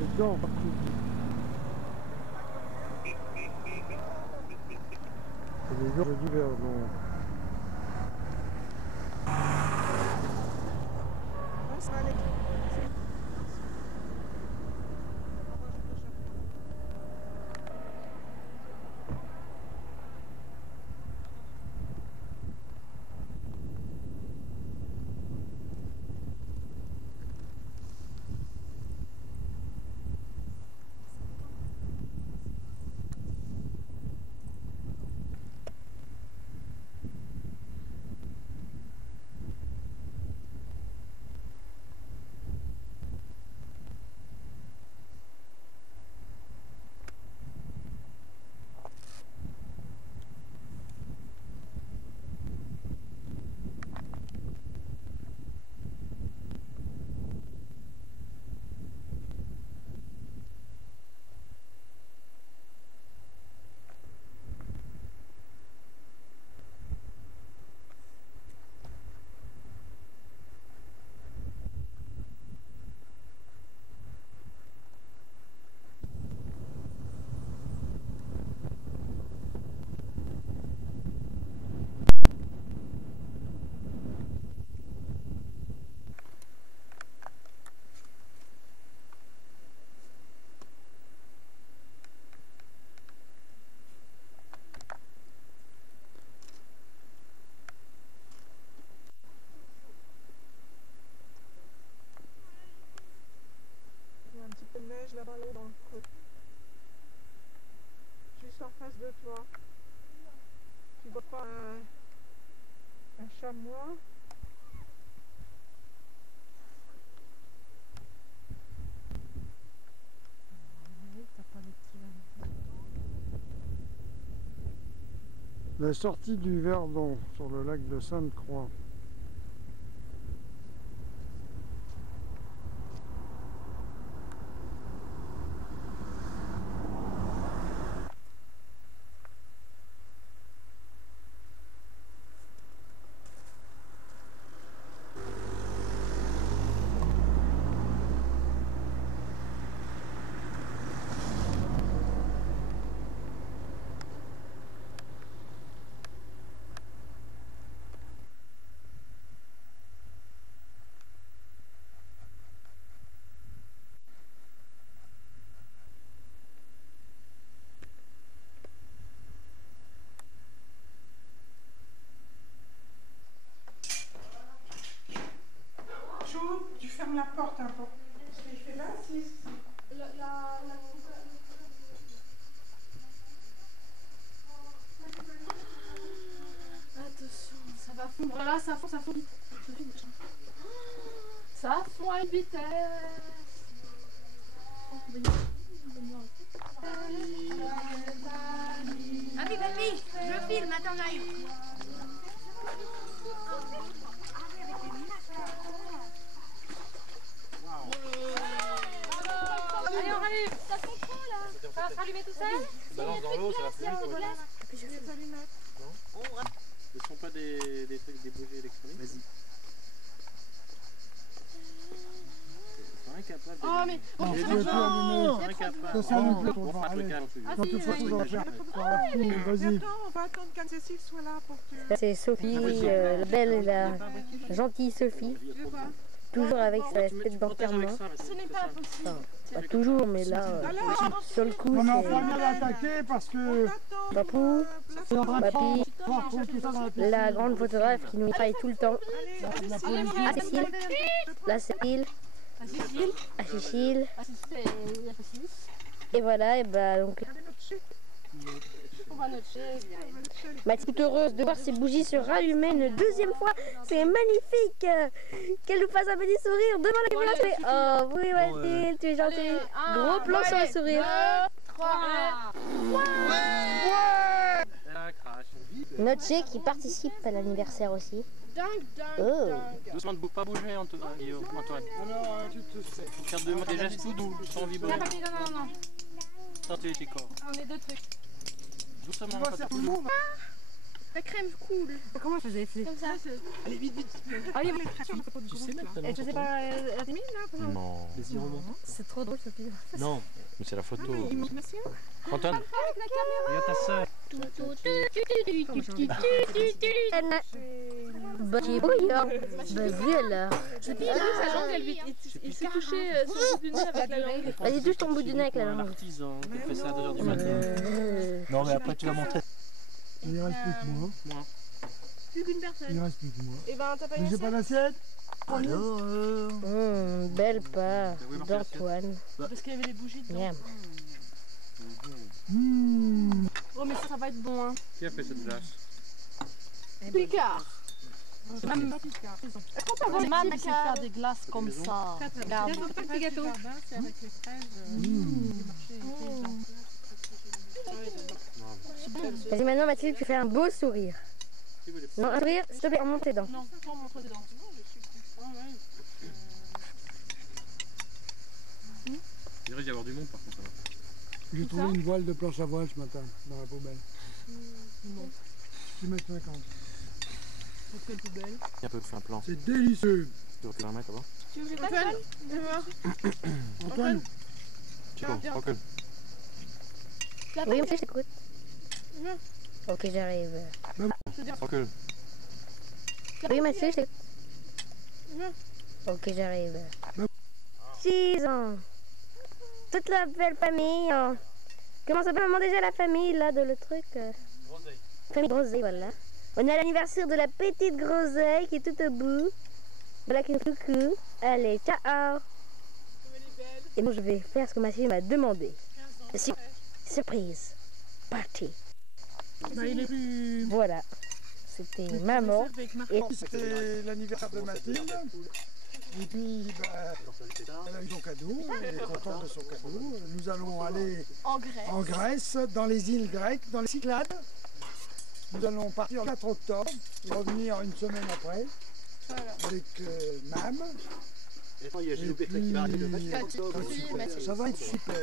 Les gants partout. C'est les jours d'hiver, donc. toi? Tu vois pas un chamois? La sortie du Verdon sur le lac de Sainte-Croix. Tu fermes la porte un peu. Parce qu'il fait 26. Attention, ça va fondre. Là, ça fond, ça fond vite. Ça fond à une vitesse. Papy, papy, je filme, attends, j'arrive. Allez, on rallume. Ça fond trop là. Ça va se rallumer tout seul. Balance dans l'eau, ça va plus vite. Voilà. Je vais s'allumer. Ce ne sont pas des trucs, des bougies électroniques. Vas-y. Ils sont incapables. Oh, mais. Non, Ils tu veux plus allumer. sont incapables. Ça s'allume plus, On on va va faire le aller. calme. Quand tu feras tout, on va faire. Vas-y. Attends, on va attendre qu'Anne-Cécile soit là pour que... C'est Sophie, la belle et la gentille Sophie. Toujours avec sa tête d'enterrement. Ce n'est pas possible. Enfin, pas toujours, mais là, sur le coup, Non, mais on va c'est bien l'attaquer parce que Papou, c'est en train de Papy, voir tout ça dans la piscine. la grande photographe qui nous travaille tout le temps. La police. Ah, Cécile. Là, Cécile. Ah, Cécile. Et voilà, et bah donc. On va noter. Mathilde est heureuse de voir ses bougies se rallumer une deuxième fois. C'est magnifique. Qu'elle nous fasse un petit sourire devant la caméra. C'est oh oui Mathilde, tu es gentille. Gros plan sur le sourire. 3. Notché qui participe à l'anniversaire aussi. Dingue, Oh. dingue. Doucement, ne pas bouger, Guillaume, Antoine. Faut faire des gestes tout doux, sans vibrer. Non, papy, non. Sortez les corps. On est deux trucs. Doucement, On va faire tout le monde. La crème coule. Comment je faisais? Comme ça. Allez, vite, vite. Allez, Tu sais maintenant. je sais pas, la timide là. Non. Les yeux remontent. C'est trop drôle Sophie. Non, mais c'est la photo. Imagination. Antoine, regarde ta soeur. Bah qui est bouillant. Bah vu alors. Il s'est touché son bout du nez avec la langue. Vas-y touche ton bout du nez avec la langue. L'artisan qui fait ça à 2h du matin. Non, mais après tu vas montrer. Il reste plus que moi. Moi. Plus qu'une personne. Il reste plus que moi. Et ben, t'as pas Mais une j'ai pas d'assiette. Alors Belle part d'Antoine. Parce qu'il y avait des bougies dedans. Miam. Oh, mais ça va être bon, hein. Qui a fait cette glace? Picard. C'est même pas Picard. Est-ce qu'on peut avoir Maman des sait Picard faire des glaces comme ça. Regarde. petit gâteau. C'est avec les fraises. Vas-y maintenant Mathilde, tu fais un beau sourire. Non, un sourire, s'il te plaît, remonte tes dents. Non, pas montrer dedans. Il risque d'y avoir du monde par contre. J'ai trouvé une voile de planche à voile ce matin dans la poubelle. Tu mets 50. Quelle poubelle. Un peu fait un plan. C'est délicieux. Tu veux la remettre là-bas? Tu veux que je fasse Antoine, Chico, recule. Oui, monsieur, je t'écoute. Ok, j'arrive. Recule. Oui, monsieur, je t'écoute. Ok, j'arrive. 6 ans. Toute la belle famille. Comment s'appelle maman déjà la famille là de le truc Groseille. Famille Groseille, voilà. On est à l'anniversaire de la petite Groseille qui est tout au bout. Voilà qui est coucou. Allez, ciao. Et moi je vais faire ce que ma fille m'a demandé. Surprise. Party. Bah, il est plus... Voilà. C'était maman. Et C'était l'anniversaire de Mathilde. Et puis, elle a eu son cadeau, elle est contente de son cadeau. Nous allons aller en Grèce, dans les îles grecques, dans les Cyclades. Nous allons partir le 4 octobre et revenir une semaine après avec Mam. Et attends, il y a Gilles qui va arriver le 24 octobre. Ça va être super.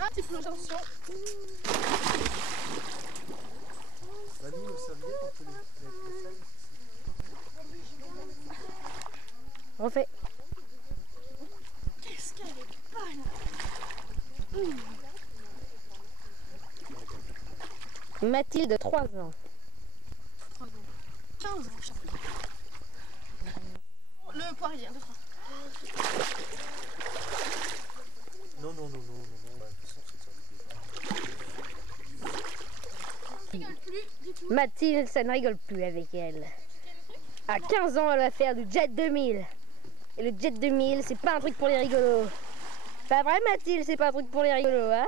Un petit peu attention. refait. Qu'est-ce qu'elle est bonne. Mathilde, 3 ans. 15 ans. Le poirier, 1, 2, 3. Non. Mathilde, ça ne rigole plus avec elle. À 15 ans, elle va faire du Jet 2000. Et le Jet 2000, c'est pas un truc pour les rigolos. Pas vrai, Mathilde, c'est pas un truc pour les rigolos, hein?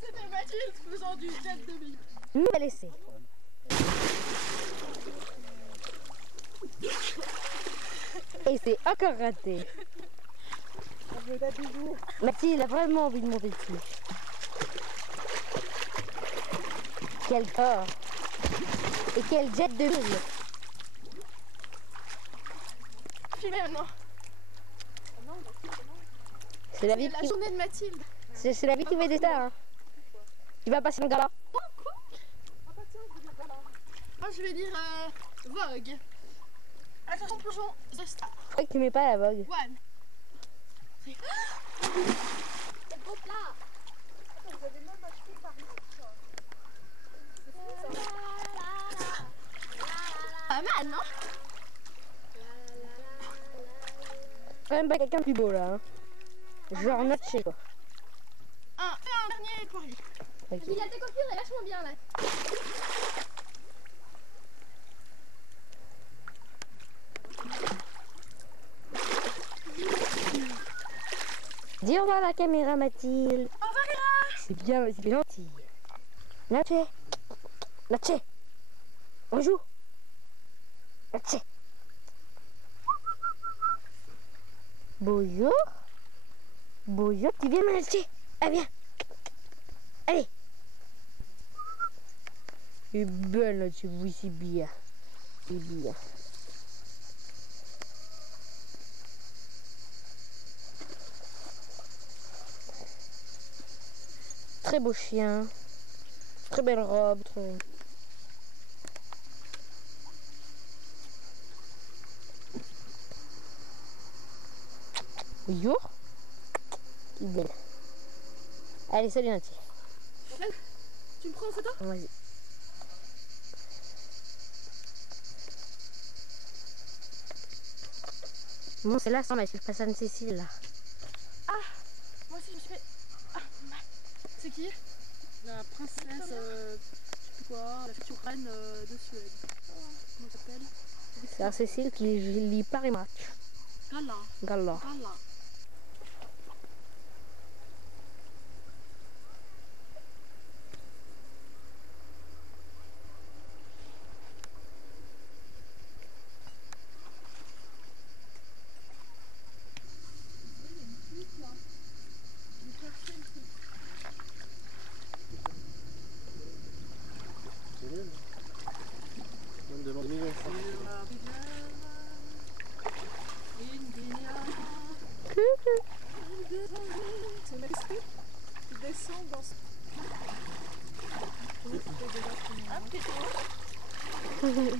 C'était Mathilde faisant du Jet 2000. Nous a laissé. Et c'est encore raté. Mathilde a vraiment envie de monter dessus. Quel corps. Et quel Jet 2000. Filmez maintenant. C'est la vie La qui... journée de Mathilde. C'est la vie qui met des stars. Hein. Tu vas passer mon gala. Oh, quoi? Ah bah tiens, je vais dire gala. Moi je vais dire Vogue. Attention, plongeons The Star. Je crois que tu mets pas la Vogue. One. C'est trop plat. Attends, vous avez même acheté par ici. Pas mal, non? Quand même pas quelqu'un de plus beau là. Hein. Genre Natché quoi. Un dernier poirier. Okay. Il a ta coiffure, elle est vachement bien là. Dis au revoir à la caméra, Mathilde. Au revoir, Léa. C'est bien gentil. Natché. Natché. On joue. Natché. Bonjour. Bonjour, tu viens Natché. Ah, viens. Allez. Et belle Natché, oui, c'est bien. C'est bien. Très beau chien, très belle robe, très... Bonjour. Qui belle. Allez, salut Nathy. Tu me prends en photo? Vas-y. Bon, c'est là, ça, mais je passe Anne-Cécile là. Ah, moi aussi je me suis fait... Ah, c'est qui? La princesse, je sais plus quoi, la future reine de Suède. Comment ça s'appelle? C'est Anne-Cécile qui lit Paris Match. Gala. Gala. Gala. C'est magnifique. Tu descends dans ce... Un petit peu.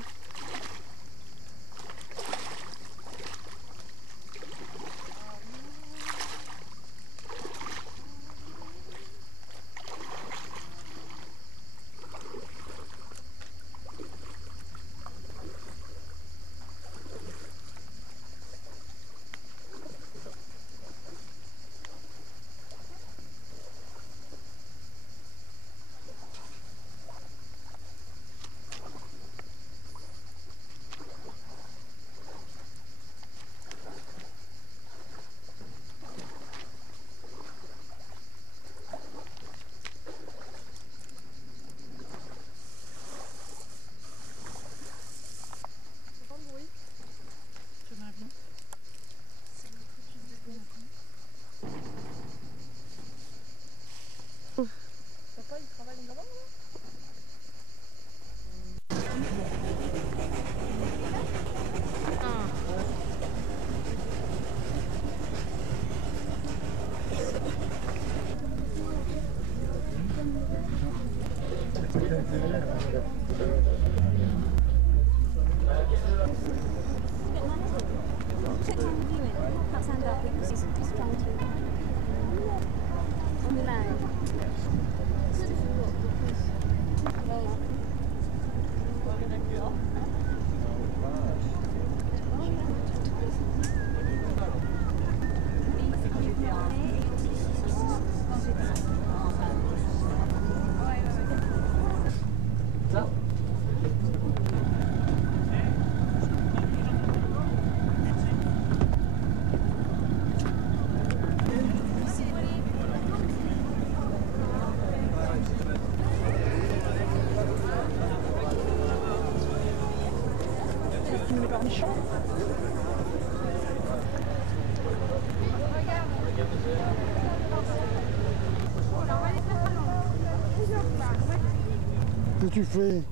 Qu'est-ce que tu fais?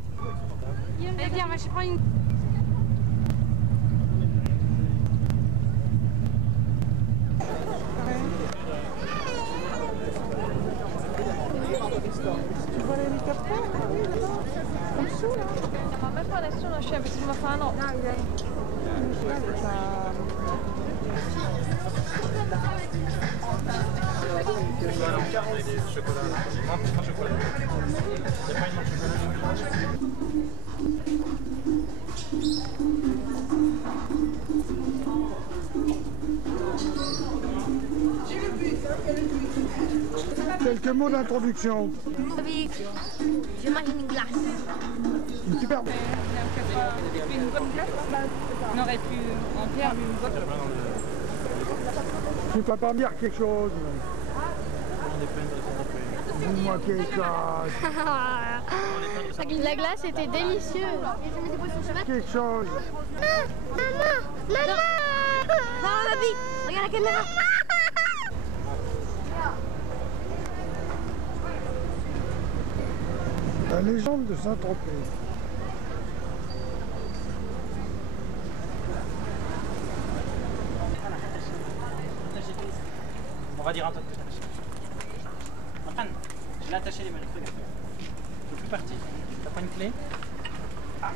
Eh bien, moi je prends une... Tu vois l'hélicoptère? Oui, là-bas. En dessous, là. Ma même pas là-dessus, là, je suis avec ma femme. Non, il est. Quelques mots d'introduction. Oui, je mange une glace. Une super. On aurait pu en faire une boîte. Tu peux pas me dire quelque chose? Dis-moi quelque chose. La glace était délicieuse. Quelque chose. Maman! Non, ma vie, regarde la caméra. La légende de Saint-Tropez. On va dire un truc. Antoine, je l'ai attaché les manettes, regarde. Je suis plus parti. T'as pas une clé? Ah.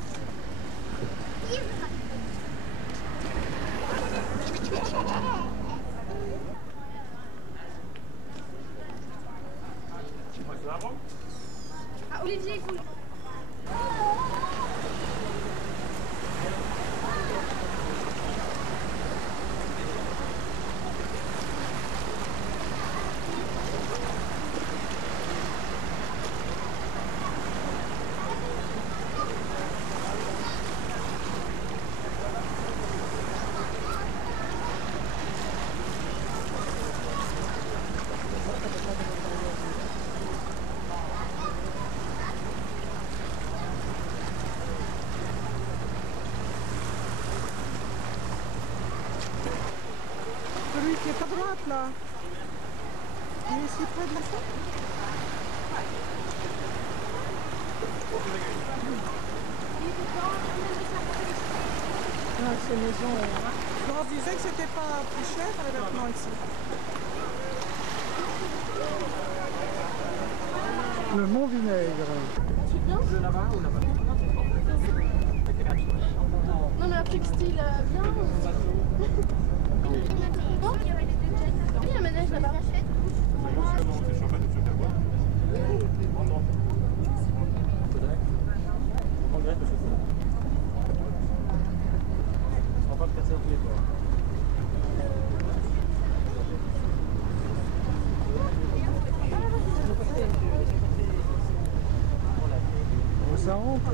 Ah, Olivier, il faut... Celui qui est à droite, là. Il est ici près de la salle. Ces maisons. On disait que c'était pas plus cher les vêtements ici. Le Mont Vinaigre. Le là-bas ou là-bas? Non, mais un textile bien. Non, il y a un manège là-bas. Ça rentre.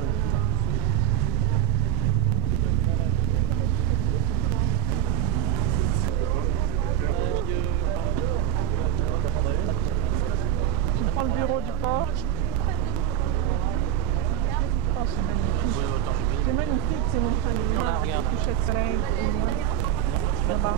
Tu prends le bureau du port. Oh, c'est magnifique. C'est magnifique, c'est mon famille. Coucher de soleil. Là-bas.